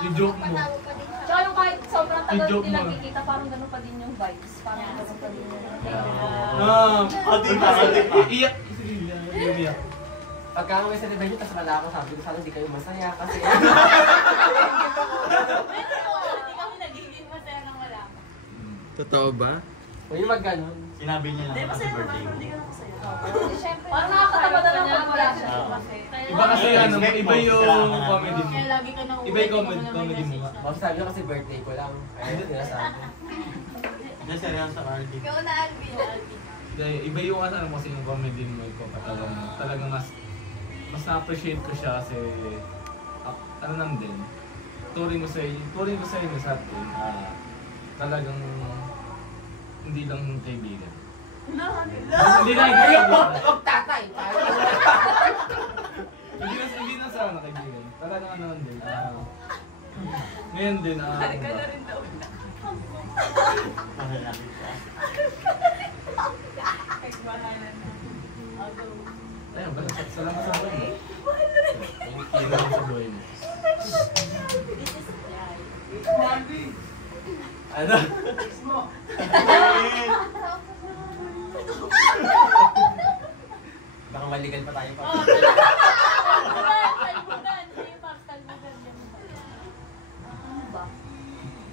Yung joke mo. Tsaka yung kahit sobrang tagal hindi nagkikita, parang gano'n pa din yung vibes. Parang gano'n pa din yung... Pati pa. Iyak. Iyak. Pagka may celebration, tapos wala ako, sabi ko sana hindi kayo masaya kasi... Hindi kami nagiging masaya nang wala. Totoo ba? Huwag yung mag-ganon. Sinabi niya lang kasi birthday mo. Parang nakakatama na lang pag wala siya. Iba kasi ano, iba yung comedy mo. Kaya lagi ka nang Iba yung comedy mo nga. Bakit sabi ko kasi birthday ko lang. Ayun, nila sabi. Hindi, seryoso ka, Alvin. Ikaw na, Alvin. Iba yung ano kasi yung comedy mo ko talagang mas na-appreciate ko siya kasi ano lang din. Turing ko sa inyo sa atin, talagang hindi lang kaibigan. Hindi lang kaibigan. Huwag tatay! Hindi na sa ano kaibigan. Talagang ano lang din. Ngayon din, Ka na rin daw. Nagbahalan na. Ayun, salamat sa buhay mo. Salamat sa buhay mo. Ano? Baka maligal pa tayo pa. Talbudan. Ano ba?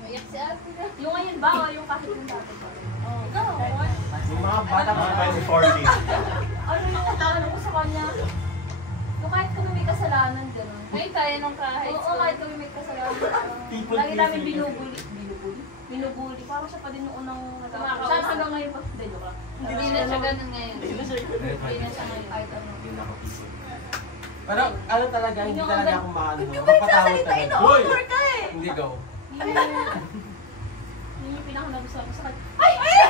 Mayak si Ate. Yung ngayon ba o yung kahit yung dati ba? Ikaw. Yung mga bata mga 40. Ano yung ano ko sa kanya? Yung kahit kami may kasalanan, gano'n. Ngayon tayo nung kahit Oo, kahit kami may kasalanan. Lagi namin binubuli. Binubuli. Parang siya pa din yung unang nagkakaroon. Siya hanggang ngayon pa. Hindi, joke lang. Hindi na siya ganun ngayon. Hindi na siya ngayon. Kahit ano. Pero ano talaga, hindi Yung talaga hanggang- ako maano. Hindi mo Mapatawad nagsasalita ito. talaga. Awkward ka eh. Hindi, go. Yun yung pinaka-nagustuhan ko sa kanya. Ay! Ay!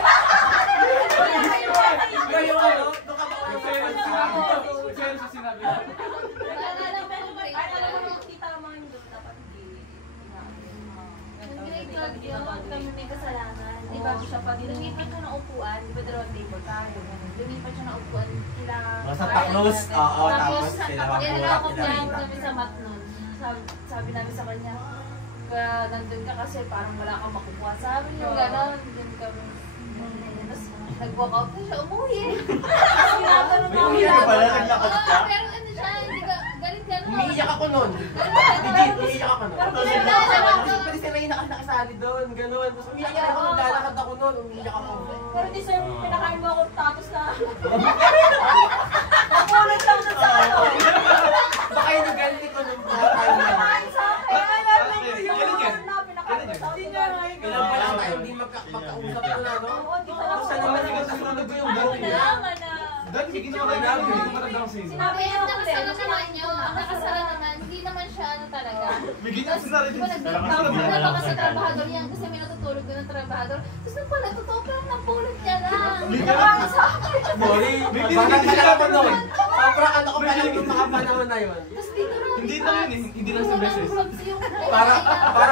Ikaw yung ano? Doon ka ba ulit sa Serious sa sinabi ko. Naalala ko nung grade Ay, alam mo 12. naman, kita naman yung doon dapat hindi. Nung grade 12 yun, kami may kasalanan. Di ba siya pa din? Lumipat siya ng upuan, di ba dalawang table tayo? Lumipat siya ng upuan, sila... Mga Santa Cruz, oo, tapos sila Tinanong magbuhat niya nila. kami sa mat nun. Sabi namin sa kanya, nandun ka kasi parang wala kang makukuha. Sabi niyo gano'n, din kami. Tapos nag-walk out na siya, umuwi. Ginagano na Umuwi ka pala, naglakad ka? Oo, pero ano siya, hindi ka, galit ka naman. Umiiyak ako nun. Legit, umiiyak ako nun. Pero Pwede sila yung nakasali doon, gano'n. Tapos umiiyak ako, naglalakad ako nun, umiiyak ako. Pero di sa'yo, pinakain mo ako tapos na. Napulit lang na sa ano. Baka yung nagalit ko nung buhat tayo na. Pinakain sa akin. Ay, alam mo Bakit? yung Kailan yan? na pinakain mo sa akin. Kailan pa lang tayo, hindi magkausap ko na, no? Oo, di talaga. Tapos naman yung nasunog ko yung buhat niya. Dahil hindi ginawa kayo namin, hindi ko matandang sa inyo. Sinabi Kaya niya ang ako nakasala din. naman niyo, ang nakasala naman, hindi naman siya ano talaga. Bigyan niya sa sarili. Di ba nagtawag ka sa trabahador yan kasi may natutulog doon ng trabahador. Tapos nung pala, totoo pero napulot niya lang. Pinakain sa akin. Sorry, baka pala ako nun. Sobrang ano ko pala yung mga panahon na yun. Tapos dito lang. Hindi na yun eh, hindi lang sa beses. Para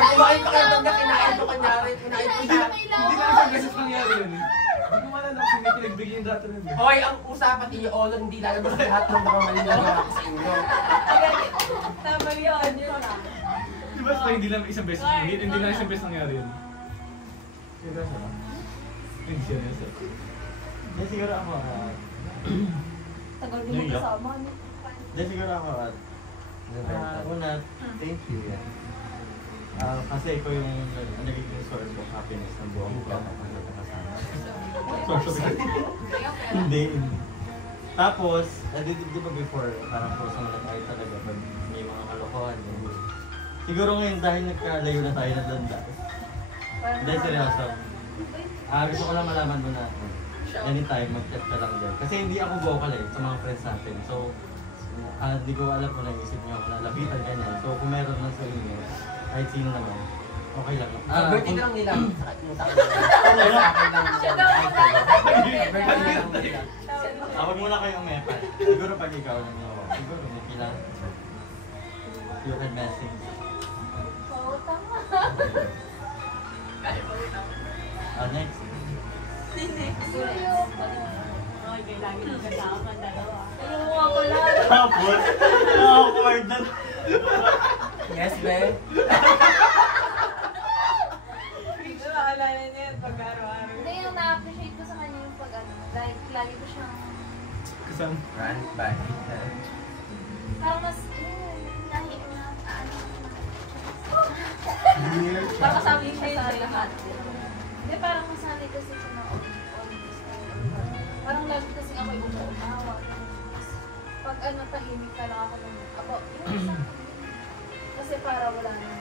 kumain pa kayo na kinain ko kanyari, kinain ko siya. Hindi na isang beses nangyari yun eh. Hindi ko malala kasi may pinagbigyan yung dati rin. Hoy, ang usapan i-olo, hindi lalabas lahat ng mga mali na gawa ko sa inyo. Tama yun, yun lang. Di ba hindi lang isang beses, hindi lang isang beses nangyari yun. Seryoso ba? Hindi seryoso. Hindi siguro ako Tagal din mo kasama. Hindi siguro ako una, thank you yan. Kasi ikaw yung nagiging source of happiness ng buong ko kapag nakakasama. Hindi. Tapos, di ba before, parang person na tayo talaga pag may mga kalokohan. Siguro ngayon dahil nagkalayo na tayo ng landas. Hindi, seryoso. Gusto ko lang malaman mo na anytime mag-chat ka lang din. Kasi hindi ako vocal eh sa mga friends natin. So, hindi ko alam kung naisip niyo ako na lapitan ganyan. So, kung meron lang sa inyo, kahit sino naman, okay lang. Birthday lang nila. Sakit mo sa akin. Huwag muna kayong mepa. Siguro pag ikaw lang yun. Siguro may kailangan. You can message. Oo, tama. Next. Okay, lagi nang kasama ang dalawa. Ano mo ako lang? Tapos, awkward na. Yes, be. Isang Run back. Parang mas, lahi na, Weird. Baka sabi siya sa lahat. Hindi, parang masanay kasi siya na always. Parang lagi kasi ako yung umuunawa. Pag ano, tahimik ka lang ako ng about yun sa kasi para wala nang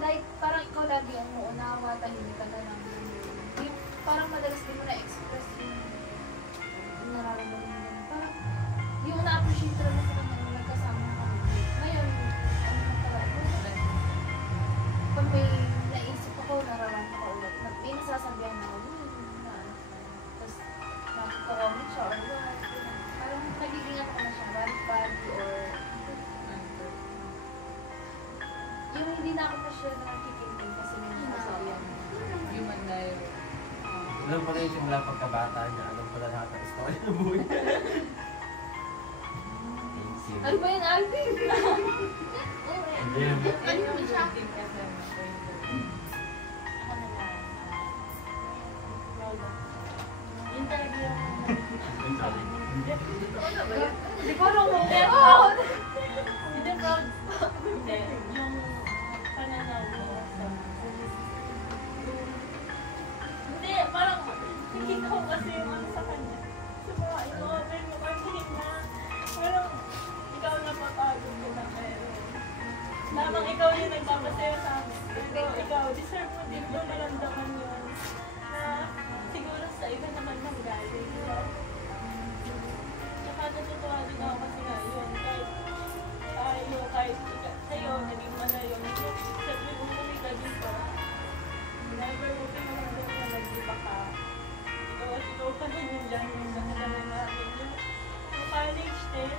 like, parang ikaw lagi ang umuunawa, tahimik ka na lang. Parang madalas din mo na-express yung nararamdaman mo. Parang, yung na-appreciate talaga sa kanya nung nagkasama kami. Ngayon, ano na talaga, pag may naisip ako, nararamdaman ko ulit. May nasasabihan ako, tapos nakaka-comment siya or what. Parang nagiging ako na siya, bad or yung hindi na ako pa siya nakikinig kasi may nasasabihan. Human life. Alam ko na yung simula pagkabata niya. Alam ko na lahat ng story ng buhay. Thank you. Ano ba yun, Alvin? Ano yung siya? Yun talaga yung... Hindi ko alam mo. Hindi proud. Hindi. Yung pananaw mo sa... Hindi, parang nakita ko kasi yung ano sa kanya. Sa mga in-order mo kanina. Parang ikaw napapagod ko na pero lamang ikaw yung nagpapasaya sa amin. Pero ikaw, deserve mo din doon naramdaman yun. Na siguro sa iba naman nang galing. Tsaka natutuwa din ako kasi nga yun. Kahit tayo, kahit sa'yo, naging malayo. Siyempre, umuwi ka dito. Never mo pinamagod na nag-iba ka. Ikaw at ikaw pa rin yung dyan yung nakalaman namin. Yung college din,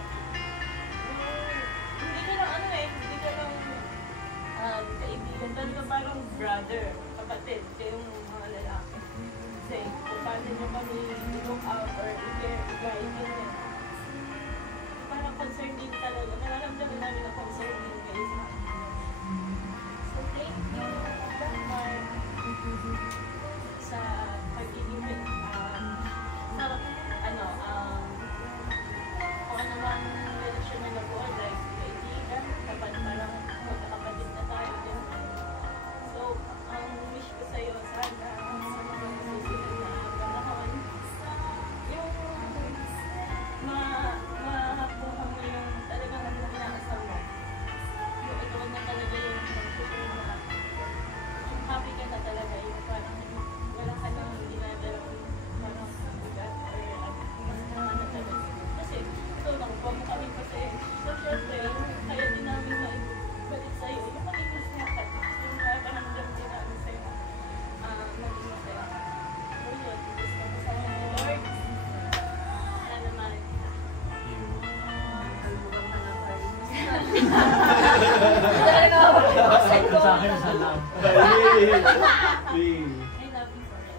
hindi ka lang hindi ka lang kaibigan. Talaga parang brother, kapatid, kayong mga lalaki. Kasi kung paano nyo kami look out or i-guide yun. Parang concern din talaga. Nararamdaman namin na concern din kayo sa akin. So thank you, Mark, sa pagiging kung ano mang relasyon na nabuo, like kaibigan, dapat parang magkakapatid na tayo din. So, ang wish ko sa'yo, sana sa mga susunod na panahon, yung mahapuha mo yung talagang nagnaasal mo. Yung ito na talaga yung susunod na yung happy ka na talaga, yung parang wala ka nang ginadalang parang bigat or mas naman na talaga. Kasi ito lang, huwag mo kami masaya. So, syempre, kaya din namin maibalik sa'yo. Yung magiging masaya ka, yung makakamdam din namin sa'yo. Maging masaya. So, yun, gusto ko sa mga Lord. Sana naman. ito sa akin sa lang. I love you forever.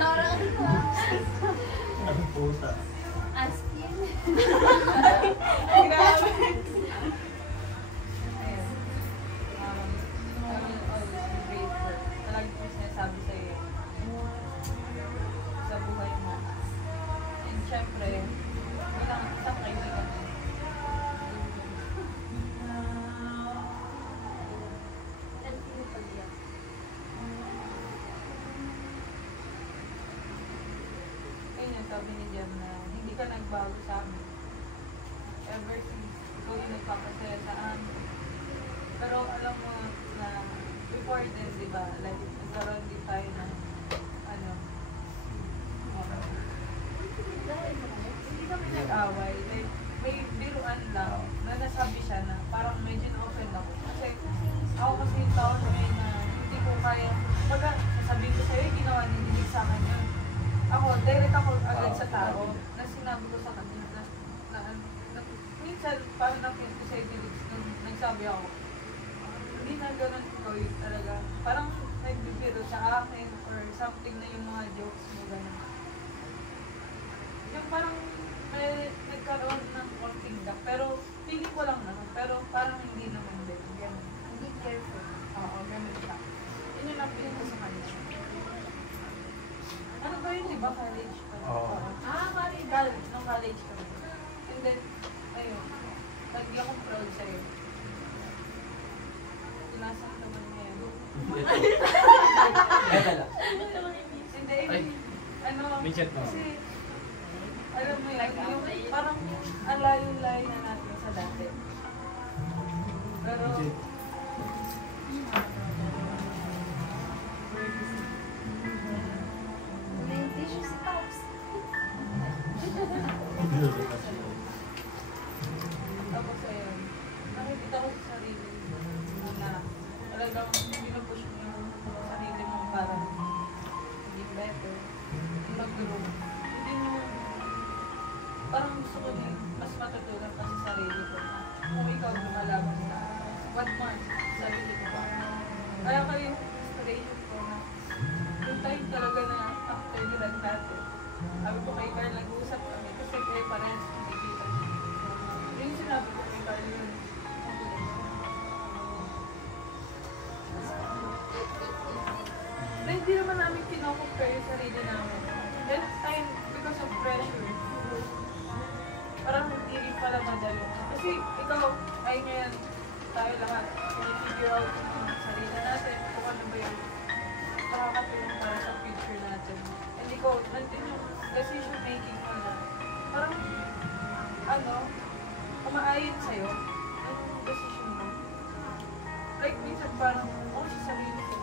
Tala. Ang puta. Askin. Talagang ko sinasabi sa'yo sa buhay mo. And syempre, bilang isang kaibigan mo. Ayun yung sabi ni Jem na hindi ka nagbago sa amin. Ever since ikaw yung nagpapasaya sa amin. Pero alam mo na before this, di ba, like, nagkaroon din tayo ng, hindi kami nag-away. Like, may biruan lang na nasabi siya na parang medyo na-open ako. Kasi ako kasi yung tao na hindi ko kaya, baga, sasabihin ko sa'yo, ginawa niya sa akin yun. Ako, direct ako agad sa tao na sinabi ko sa kanya na minsan parang na-feel ko sa'yo nung nagsabi ako. Hindi na ganun ikaw yun talaga. Parang nagbibiro sa akin or something na yung mga jokes mo gano'n. yung parang may nagkaroon ng konting gap. Pero feeling ko lang naman. Pero parang hindi naman din. Ganun. Hindi careful. Oo, ganun siya. Yun yung napilin ko sa kanya. Ano ba yun, di ba? College pa. Oo. College. Nung college kami. And then, ayun. Lagi akong proud sa'yo. Nasaan naman ngayon? Ito lang. Hindi, Ay. ano, May chat na. kasi, alam mo yun, yung parang ang layo-layo na natin sa dati. Pero, May tissue si Pops. tapos ayun, nakikita ko sa sarili mo na talagang pinupush mo yung sarili mo para maging better, mag-grow. Hindi nyo, parang gusto ko din mas matutunan pa sa sarili ko na kung ikaw lumalaban sa what more, sarili ko pa. Kaya kayo yung inspiration ko na yung time talaga na after nilang natin. Sabi ko kay Carl, nag-uusap kami kasi kayo parehas nakikita. Yung sinabi ko kay Carl yun. Na hindi naman namin kinocompare yung sarili namin. That time, because of pressure, parang hindi rin pala madali. Kasi ikaw, ay ngayon, tayo lahat, pinifigure out yung sarili natin, kung ano ba yung makakatulong para sa future natin. And ikaw, nandun yung decision making mo na, parang, ano, kumaayon sa'yo, yung decision mo. Like, minsan parang, sa sarili ko,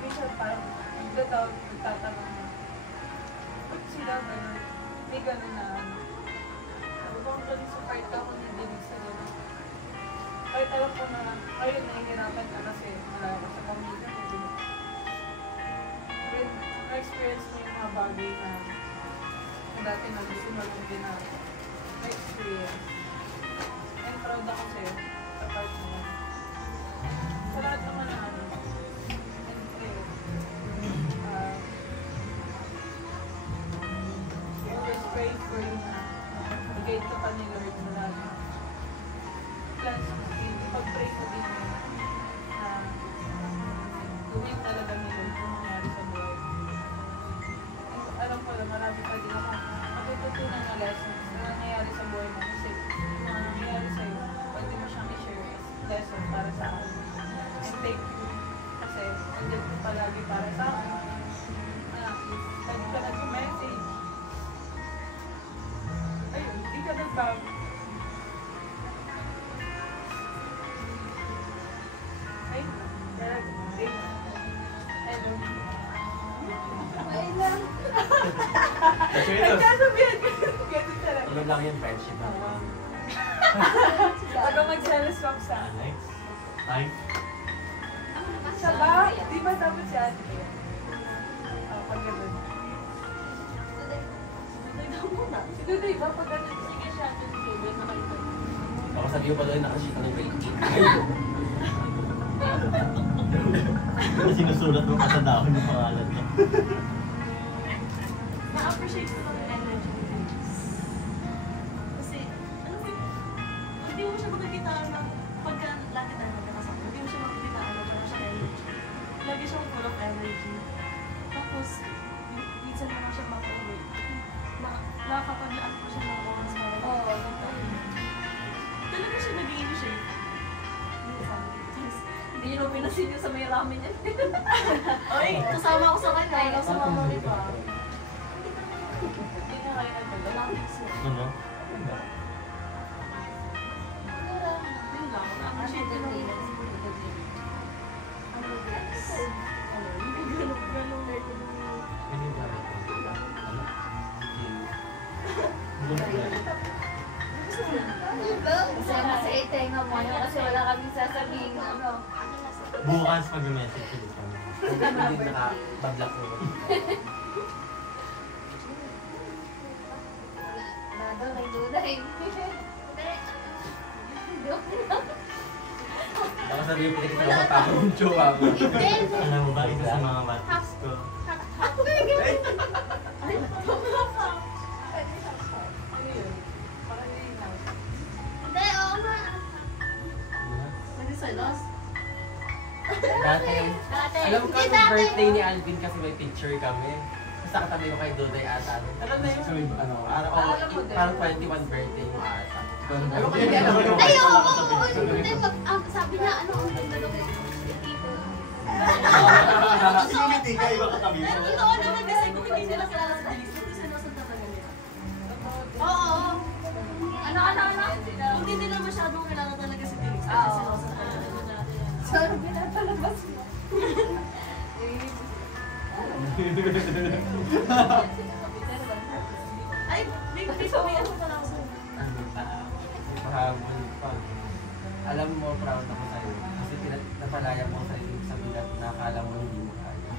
minsan parang, nagda-doubt, nagtatanong na, ba't sila gano'n? May gano'n na, ano ba ang galing sa part ako na dinig sa gano'n? Kahit alam ko na, ngayon nahihirapan ka kasi malayo ka sa pamilya ko, diba? When na-experience mo yung mga bagay na dati nag-simulang din na na-experience. And proud ako sa'yo sa part mo. Sa lahat naman na ano, siyempre, always pray for you na mag-guide ka pa ni Lord sa lahat. Plus, ipag-pray ko din yun na gawin talaga ni Lord kung nangyari sa buhay. And alam ko na marami pa din ako matututunan na lessons na nangyayari sa buhay mo kasi yung mga nangyayari sa'yo, pwede mo siyang i-share as lesson para sa akin. And thank you kasi nandiyan ko palagi para sa akin. Lagi ka nag-message. Ayun, hindi ka nagbago. Ay, talaga. Hello. Ay lang. Nagkasabihan ko. Ganun talaga. Ano lang yung friendship. Bago mag-swap sa Next. Time. Siya ba? Di ba dapat si Ate? Pag ganun. Si Duday ba? Pag ganun. Sige siya, tutulog na kayo. Baka sa Dio pa doon nakashita ng break. Sinusulat mo pa sa dahon yung pangalan niya. Na-appreciate ko ng energy ni Dennis. Kasi, alam mo, hindi mo siya makikita ng pagka lagi tayo magkakasama. Hindi mo siya makikita ng wala siya energy. Lagi siyang full of energy. Tapos, minsan naman siya mapauwi. Nakakapaglaan ko siya ng oras para talaga siya nag-i-initiate. Hindi niyo pinasin niyo sa may ramen niya. Oy, kasama ko sa kanya. Ikaw sumama rin ba? Hindi na kayo nagdala. Ano? Yun lang. Na-appreciate ko ng Kasi tenga mo yun kasi wala kaming sasabihin ano. Bukas mag-message ulit kami. Hindi naka-bablock mo. Nado, may duday. Baka sa Dio pinakita ko matapos yung jowa mo. Alam mo ba, isa sa mga matis ko. selos? Dati, Dati. alam ko yung birthday ni Alvin kasi may picture kami. Basta katabi ko kay Duday ata. Alam na yun? So, ano, Parang 21 birthday mo ata. Alam ko Hindi, hindi alam ko. Ay, oo. Hindi, sabi niya, ano, ang ganda daw yung tito. Sinimiti ka, iba katabi mo. Totoo naman kasi kung hindi nila kilala sa Felix, kung sinusunod talaga nila. Oo. Ano? Kung hindi nila masyadong kilala talaga si Felix, kasi sinusunod talaga nila. Sorry, pinapalabas mo. Ay, may sabihan mo pala ako sa Pahabol pa. Alam mo, proud ako sa'yo. Kasi napalaya mo sa'yo sa bigat na akala mo hindi mo kaya.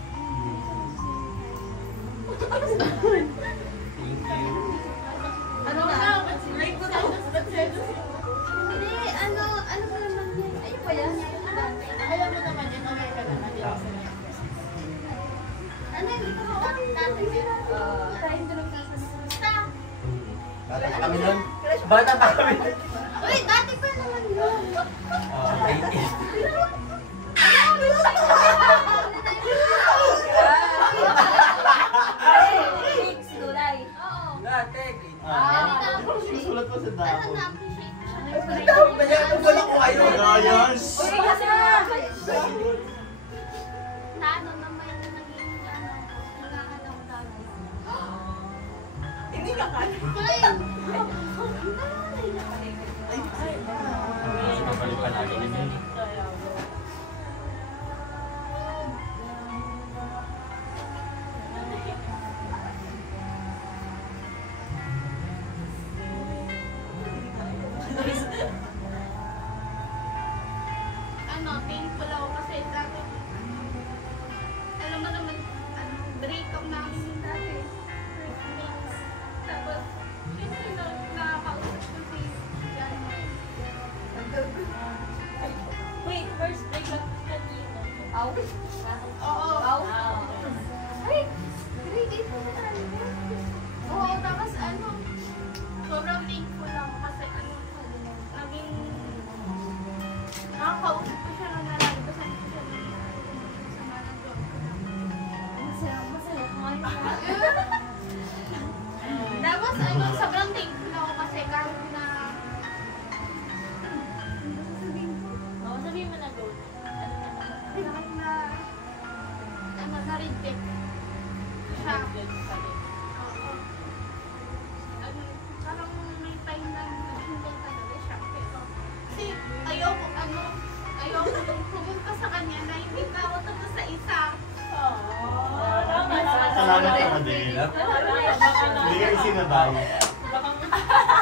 Thank you. Ano na? Break ko na. Hindi, ano ba naman yan? Ay, pa yan. Alam mo naman yun, okay ka naman yun. Ano yung dati yun? Tayo tulog na sa basta. Bata pa kami nun. Bata pa kami nun. Uy, dati pa naman yun. Grade Fix, gulay. Oo. 8. Dati, grade Susulat pa sa dapon. Parang na-appreciate ko siya. Ang dami ba niya? Kung wala ko kayo. Ayos! Uy, kasi na ano naman yung naging nagkakalaw dati. Hindi ka kaya. Babalik pa lagi ni Mel. Thankful ako kasi dati, alam mo naman, breakup namin yung dati. Tapos, minsan nakakausap ko si Jan. Wait, first break lang kanina. Aw? Oo. Aw? Ay, grade 8 na tayo. Oo, tapos sobrang thankful ako kasi naging nakakausap ko siya na nalagpasan ko siya ng sama ng loob ko. Masaya Tapos sobrang thankful ako kasi kahit na Oo, sabihin mo na go. Ano na? kahit na na-reject siya. Oo. Parang may time na naghintay talaga siya. Pero, kasi ayoko pumunta sa kanya na hindi na ako tapos sa isa. Salamat sa kadilap. Hindi ka isinabay.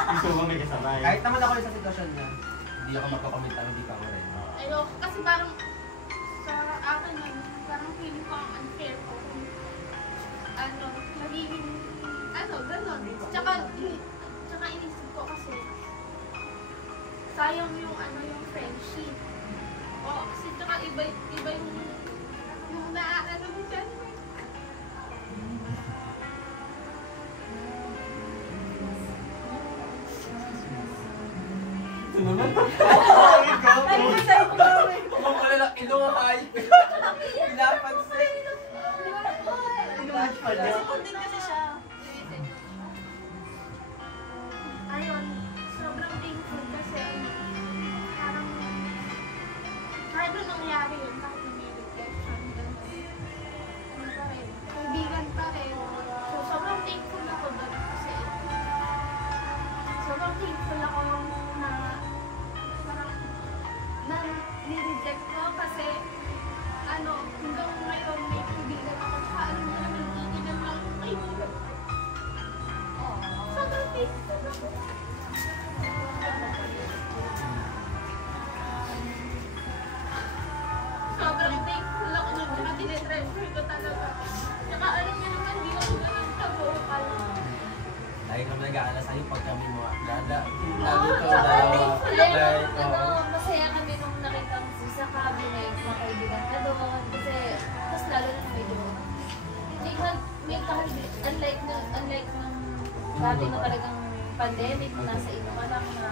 Gusto mo may kasabay. Kahit naman ako sa sitwasyon na hindi ako magkakamit lang, hindi ka ako rin. Ayoko, kasi parang sa akin yun, parang feeling ko ang unfair ko. Nagiging, gano'n. Tsaka inisip ko kasi, sayang yung yung friendship. O, kasi tsaka iba yung naaano mo dyan. Ito naman. Kung wala lang inuhay. Pinapansin. Inuhat pa niya. Kundin kasi siya. Ayun, sobrang thankful kasi parang kahit anong nangyari yun, kahit may rejection, ano pa rin, kaibigan pa rin. So, sobrang thankful ako doon kasi sobrang thankful ako na parang ni-reject ko kasi hanggang ngayon may kaibigan ako tsaka alam mo naman, iinan lang yung kaibigan. Sobrang thankful ako. Sobrang thankful ako nung mga tinitreasure ko talaga. Tsaka alam niyo naman, di ako ganun ka-vocal. Lagi kami nag-aalala sa'yo pag kami mo. Lalo Oo, ko tsaka dahil. thankful Dahil ako. Masaya kami nung nakita mo sa cabinet, mga kaibigan ka doon. Kasi, mas lalo na medyo, may kahit, unlike nung dati na talagang pandemic, nasa ino ka lang na,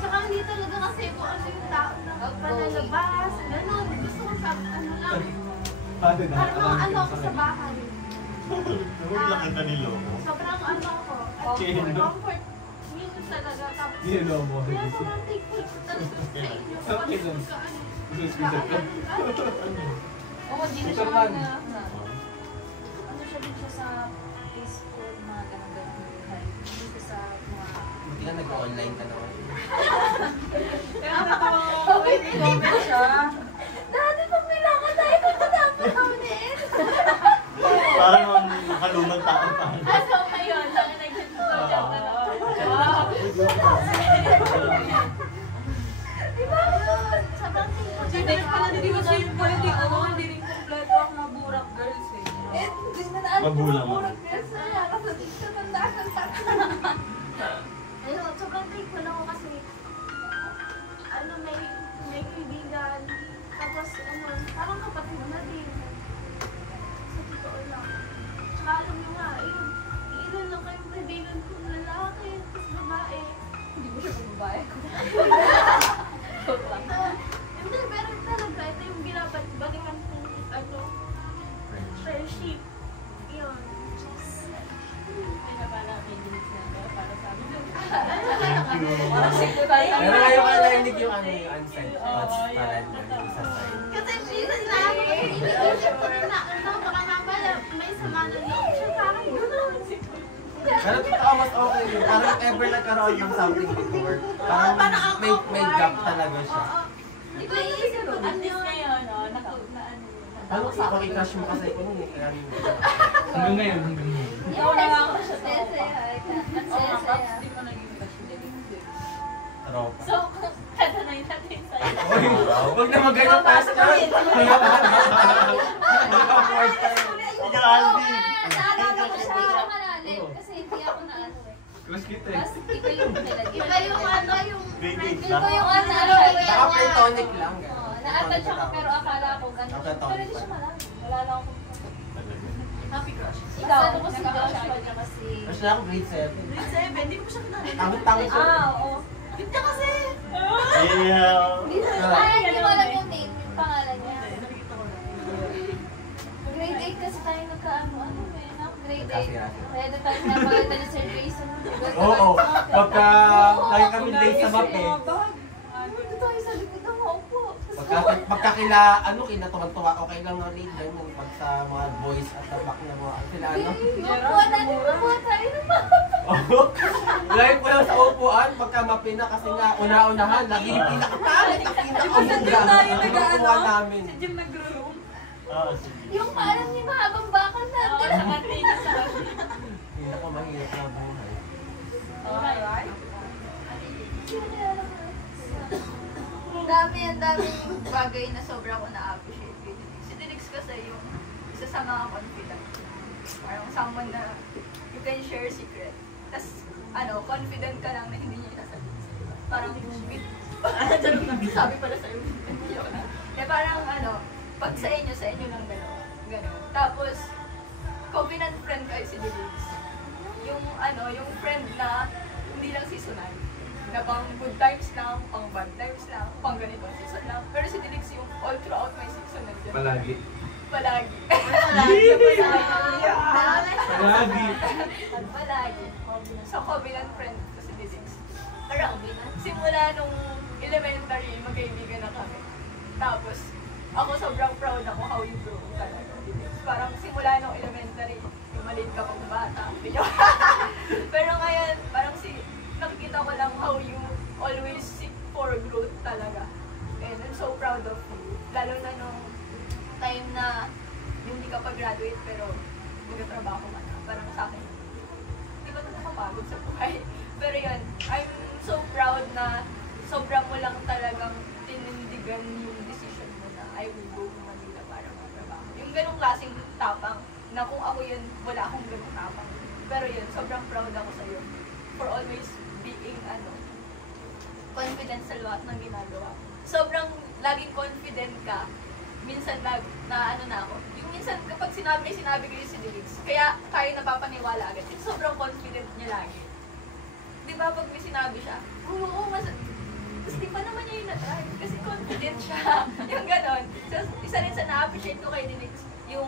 tsaka hindi talaga kasi kung ano yung tao na labas, gano'n. Gusto ko sa ano lang. Paano na? Parang ano ako sa bahay. Huwag lang kita niloko. Sobrang ano ako. Kendo. Comfort. Minsan talaga. Tapos, Nilo mo. kaya sobrang thankful ko talaga sa inyo. Okay lang. Oo, hindi na siya Superman. ano siya din siya sa Facebook, mga ganun-ganun. Hindi siya sa mga... Buti na nag-online ka naman. Pero may comment siya. Dati pag may lakad tayo, pagkatapos din. Parang ang nakalumang tao pa. So, ngayon, lang nag-social na lang. Diba? Sobrang thankful Hindi talaga pala, ako. hindi ko simple, hindi rin kompleto ang mga burak girls eh. Hindi na naalam ko Magulang mga ako. murag girls na yan. Kasi di siya tandaan ng ayun, sobrang thankful ako kasi ano, may kaibigan. Tapos ano, parang kapatid na din. Sa totoo lang. Tsaka alam mo nga, ilan lang kayong kaibigan kong lalaki, tapos babae. Hindi ko siya babae. Hindi, pero talaga, ito yung balikan kong ano, friendship. Yun. Pinabala kay Denise na pero para sa amin. Parang sikto tayo. Pero ngayon ka narinig yung ano yung unsent thoughts parang sa side. Kasi minsan na ako, iniisip ko na ano, baka mamaya may sama na loob siya sa akin. Gano'n. Pero totoo mas okay yun. Parang ever nagkaroon ng something before. Parang may gap talaga siya. Ito iisip ko, At ano least yun? ngayon, na ano, Ano sa ako i-crush mo kasi kung kaya Hanggang ngayon, hanggang ngayon. Ikaw na lang ako siya sa Sese, ay, Oo, sese, Paps, ah. di mo naging crush ni Denise. tropa. So, tatanay natin sa'yo. Huwag na mag-ganyan tayo. Ikaw, Alvin. Naalala ko siya. Hindi siya malalim kasi hindi ako na ano eh. Crush kita eh. Mas iba yung nilagay. Iba yung ano, yung Baby, friend lang. ko yung ano. Baka platonic lang. Na-attach ako pero akala ko ganun. Naplatonic Pero hindi siya pa. malalim. Wala lang akong Happy crush. ikaw. Ano ko si nagka-crush Joshua ka? niya kasi. Crush na ako grade 7. Grade 7, hindi mo siya kinala. Tangot-tangot siya. Oo. Cute niya kasi. Yeah. Ay, hindi ko alam yung name, yung pangalan niya. Nakikita ko na. Grade 8 kasi tayo nagkaano, ano eh, no? Grade 8. Nagkasirasa. Kaya doon tayo napagalitan ni Sir Jason. Oo. Pagka lagi kami late sa map eh. Dito tayo sa likod ng maupo. Pagkakila, ano, kinatuwag-tuwa, okay lang na read din yung pag sa mga boys at the back na mga, sila ano. Mapuha natin, mapuha tayo ng Lagi ko lang sa upuan, pagka mapina kasi nga, una-unahan, lagi yung pinakatalit, ang pinakamugra. Ang tuwa namin. Si Jim nagro-room. Oo, sige. Yung paalam ni mahabang bakal Oo, natin. sa kantina sa Pinakamahirap na buhay. Alright. Ang daming bagay na sobra ko na-appreciate kay Denise. Si Denise kasi yung isa sa mga confident. Parang someone na you can share secret. Tapos, confident ka lang na hindi niya sasabihin sa'yo. Parang, sabi pala sa'yo. Kaya parang, pag sa inyo lang dalawa. Ganun. Tapos, covenant friend kayo si Denise. Yung friend na hindi lang seasonal. Na pang good times lang, pang bad times lang, pang ganitong season lang. Pero si Denise yung all throughout my season nandiyan. Palagi. Palagi. Palagi. Palagi. So, covenant friend ko si Denise. Parang, simula nung elementary, magkaibigan na kami. Tapos, ako sobrang proud ako how you grow talaga. Parang simula nung elementary, yung maliit ka pang bata. Pero ngayon, parang nakikita ko lang how you always seek for growth talaga. And I'm so proud of you. Lalo na nung time na hindi ka pa-graduate pero nagtatrabaho ka na. Parang sa akin, hindi ba ito nakapagod sa buhay? Pero yun, I'm so proud na sobrang mo lang talagang tinindigan yung decision mo na I will go to Manila para magtrabaho. Yung ganong klaseng tapang na kung ako yun, wala akong ganong tapang. Pero yun, sobrang proud ako sa'yo for always being confident sa lahat ng ginagawa. Sobrang laging confident ka. Minsan na ako. Yung minsan kapag sinabi ko yung si Denise, kaya tayo napapaniwala agad. Sobrang confident niya lagi. Di ba pag may sinabi siya, oo, mas di pa naman niya yung na-try. Kasi confident siya. na-appreciate ko kay Dilix, yung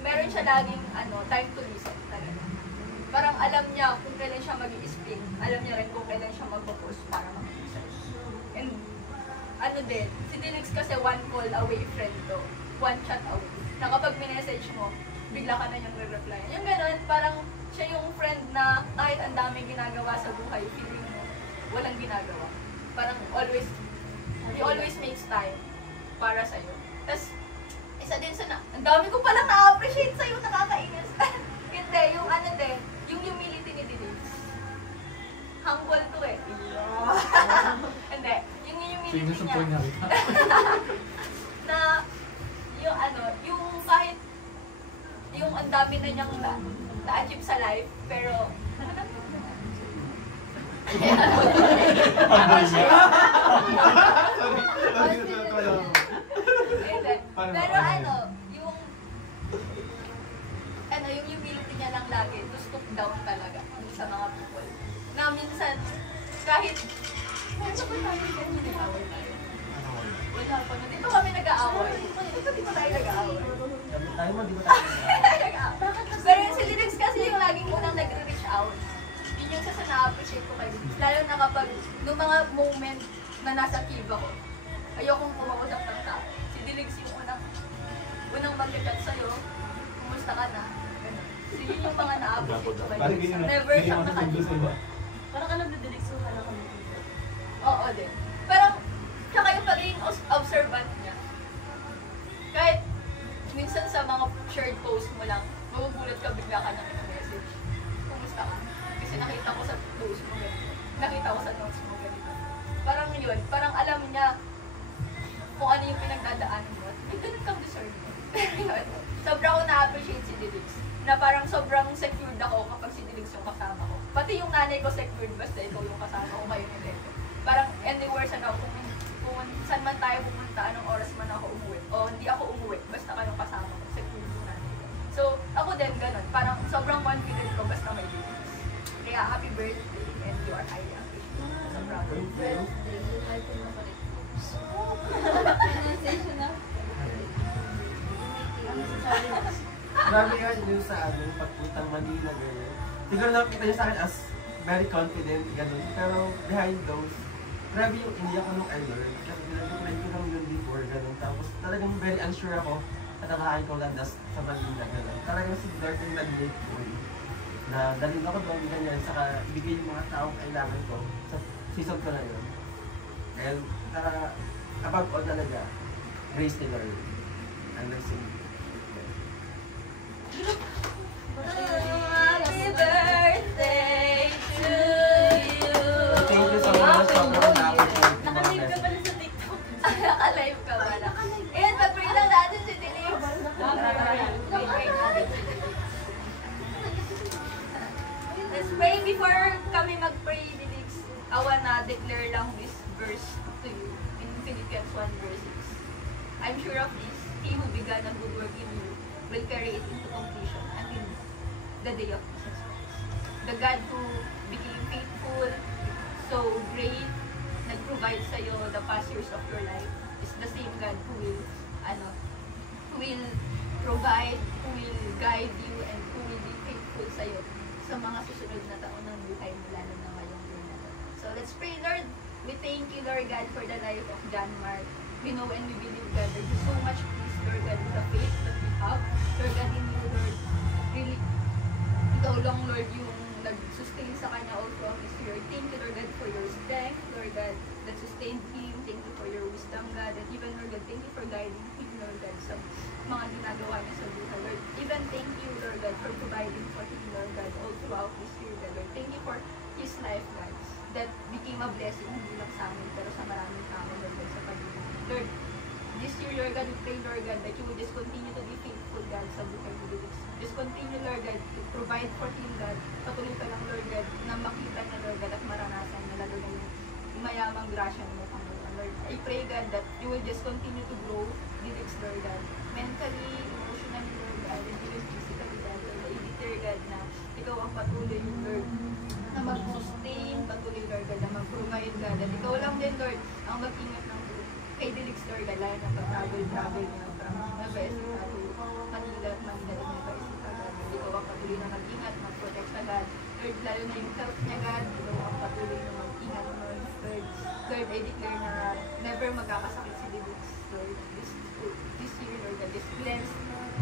meron siya laging time to listen talaga. Parang alam niya kung kailan siya mag-i-speak, alam niya rin kung kailan siya mag-focus para mag-research. And din, si Dilix kasi one call away friend to, one chat away. Na kapag minessage mo, bigla ka na niyang re-reply. Yung gano'n, parang siya yung friend na kahit ang daming ginagawa sa buhay, feeling mo, walang ginagawa. Parang he always makes time para sa'yo. Tapos, isa din sa ang dami ko palang na-appreciate sa'yo, nakakainis. Hindi, yung din, yung humility ni Dilix. Humble to eh. Hindi, yung humility niya. Na, yung kahit, yung ang dami na niyang na-achieve sa life, pero, pero yung humility niya lang lagi, to stoop down talaga sa mga people. Na minsan, kahit, ano ba tayo ganyan nag-away tayo? Wala pa na. Dito kami nag-aaway. Dito di ba tayo nag-aaway? Tayo mo, di ba tayo? Pero yung si Linux kasi yung laging unang nagre-reach out. Yun yung sa na-appreciate ko kayo. Lalo na kapag, nung mga moment na nasa Kiva ko, ayokong kumakusap ng tao. Si Dilix yung unang mag-chat sa'yo, kumusta ka na? Ganun. So yun yung mga na-appreciate ko kayo. Never siyang nakalimutan. Parang ka nagdidiliksuhan ako ng Kiva. Oo din. Parang, tsaka yung pagiging observant niya. Kahit minsan sa mga shared post mo lang, magugulat ka, bigla ka na message. Kumusta ka? Kasi nakita ko sa post mo ganito. Nakita ko sa notes mo ganito. Parang yun, parang alam niya kung ano yung pinagdadaanan mo. May ganun kang discernment. Sobrang ko na-appreciate si Dilix. Na parang sobrang secured ako kapag si Dilix yung kasama ko. Pati yung nanay ko secured basta ikaw yung kasama ko, kayo ni Lego. Parang anywhere saan ako, kung saan man tayo pumunta, anong oras man ako umuwi. O hindi ako umuwi, basta kayong kasama ko. Secured yung nanay ko. So, ako din ganun. Parang sobrang confident ko basta may Dilix. Kaya happy birthday and you are highly appreciated. Sobrang birthday. Pronunciation na. Grabe nga yung sa pagpuntang Manila, gano'n. Siguro nakita niya sa akin as very confident, gano'n. Pero behind those, grabe yung iniyak ko nung I learned. Kasi pinag-plan ko lang yun before, gano'n. Tapos talagang very unsure ako at nakahain ko landas sa Manila, gano'n. Talagang si Lord yung nag-make ko na dalhin ako doon, ganyan, saka ibigay yung mga taong kailangan ko sa season ko na yun. And above all talaga, grace ni Lord. And let's sing. Happy birthday to you! Thank you so much. Sobrang na-appreciate ko mga Nakalive ka best. pala sa TikTok. Nakalive ka pala. Ayan, mag-pray lang natin si Dilix. Let's pray before kami mag-pray, Dilix. I wanna declare lang this verse to you in Philippians 1 verse 6. I'm sure of this, he who began a good work in you will carry it into completion until the day of Jesus Christ. The God who became faithful, so great, nag-provide sa'yo the past years of your life, is the same God who will provide, who will guide you, and who will be faithful sa'yo sa mga susunod na taon ng buhay mo, lalo na ngayong year na to. So let's pray, Lord. We thank you, Lord God, for the life of John Mark. We know and we believe, God, there's so much peace, Lord God, with the faith that we have. Lord God, in you, Lord, really, ikaw lang, Lord, yung nag-sustain sa kanya all throughout this year. Thank you, Lord God, for your strength, Lord God, that sustained him. Thank you for your wisdom, God, and even, Lord God, thank you for guiding him, Lord God, sa mga ginagawa niya sa buhay, Lord. Even thank you, Lord God, for providing for him, Lord God, all throughout this year, God, Lord. Thank you for his life, God, that became a blessing, hindi lang sa amin, pero sa maraming tao, Lord God, sa pag-ibig. Lord, this year, Lord God, we pray, Lord God, that you will just continue to be faithful, God, sa buhay mo. Just continue, Lord God, to provide for him, God. Patuloy ka lang, Lord God, na makita niya, Lord God, at maranasan na lalo na yung mayamang grasya mo, Panginoon, Lord. I pray, God, that you will just continue to grow Dilix, Lord God, mentally, emotionally, Lord God, and even physically, God, Lord. I declare, God, na ikaw ang patuloy, Lord, na mag-sustain, patuloy, Lord God, na mag-provide, God, at ikaw lang din, Lord, ang mag-ingat ng buhay. kay Delix, Lord God, lalo na pag-travel niya from Nueva Ecija to Manila at Manila to Nueva Ecija, God. Ikaw ang patuloy na mag-ingat, mag-protect na, God. Lord, lalo na yung health niya, God. Ikaw ang patuloy na mag-ingat mo, Lord. Lord, I declare na never magkakasakit si Delix, Lord. This year, Lord God, just cleanse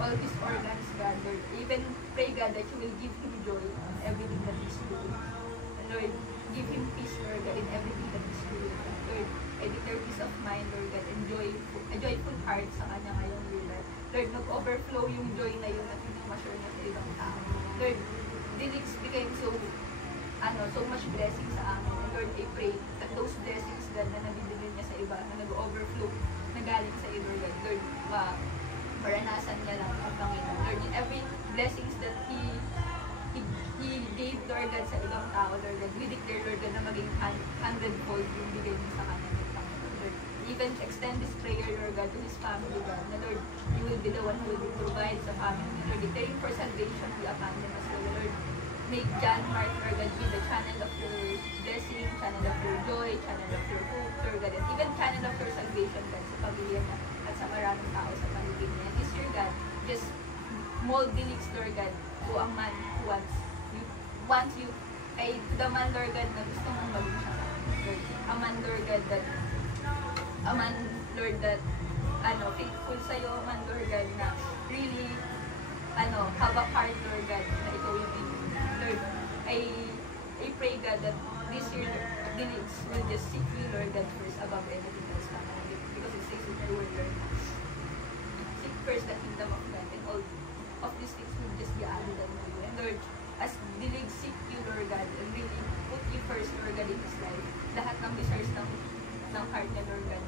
all his organs, God. Lord, even pray, God, that you will give him joy in everything that he's doing. And Lord, give him peace, Lord God, in everything that he's doing. Lord, I declare peace of mind, Lord God, and a joyful heart sa kanya ngayong year, Lord. Lord, nag-overflow yung joy na yun at hindi ma-share niya sa ibang tao. Lord, Delix became so much blessing sa amin. And Lord, I pray that those blessings, God, na nabibili niya sa iba, na nag-overflow, na galing sa iyo, Lord, Lord, maranasan niya lang ang Panginoon. Lord, in every blessings that He gave, Lord God, sa ibang tao, Lord God, we declare, Lord God, na maging 100-fold yung bigay niya sa kanya ng Panginoon, Lord. Even extend this prayer, Lord God, to his family, God, na Lord, you will be the one who will provide sa family, Lord. Declaring for salvation be upon them as well, Lord. Make John Mark, Lord God, be the channel of your blessing, channel of your joy, channel of your hope, Lord God, and even channel of your salvation, God, sa pamilya niya at sa maraming tao sa paligid niya. And this year, God, just mold Delix, Lord God, to a man who wants you, ay the man, Lord God, na gusto mong maging siya, Lord. A man, Lord God, faithful sa'yo, a man, Lord God, na really, have a heart, Lord God, na ikaw yung Lord, I pray, God, that this year, Delix will just seek you, Lord God, first above anything else, because it says in your word, Lord, seek first the kingdom of God, and all of these things will just be added unto you. And Lord, as Delix seek you, Lord God, and really put you first, Lord God, in his life, lahat ng desires ng heart niya, Lord God,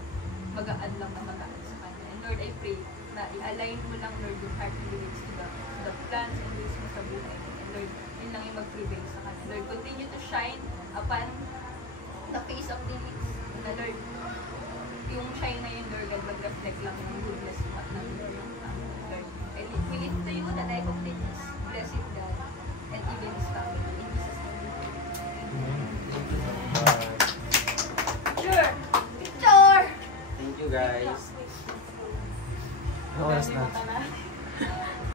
magaan lang na magaan sa kanya. And Lord, I pray na i-align mo lang, Lord, yung heart ni Delix to the plans and ways mo sa buhay. And Lord, yun lang yung mag-prevail sa kanya. Lord, continue to shine upon the face of Delix. Na Lord, yung shine na yun, Lord God, mag-reflect lang yung goodness mo at ng Lord. Lord, we lift to you the life of Delix. Bless it,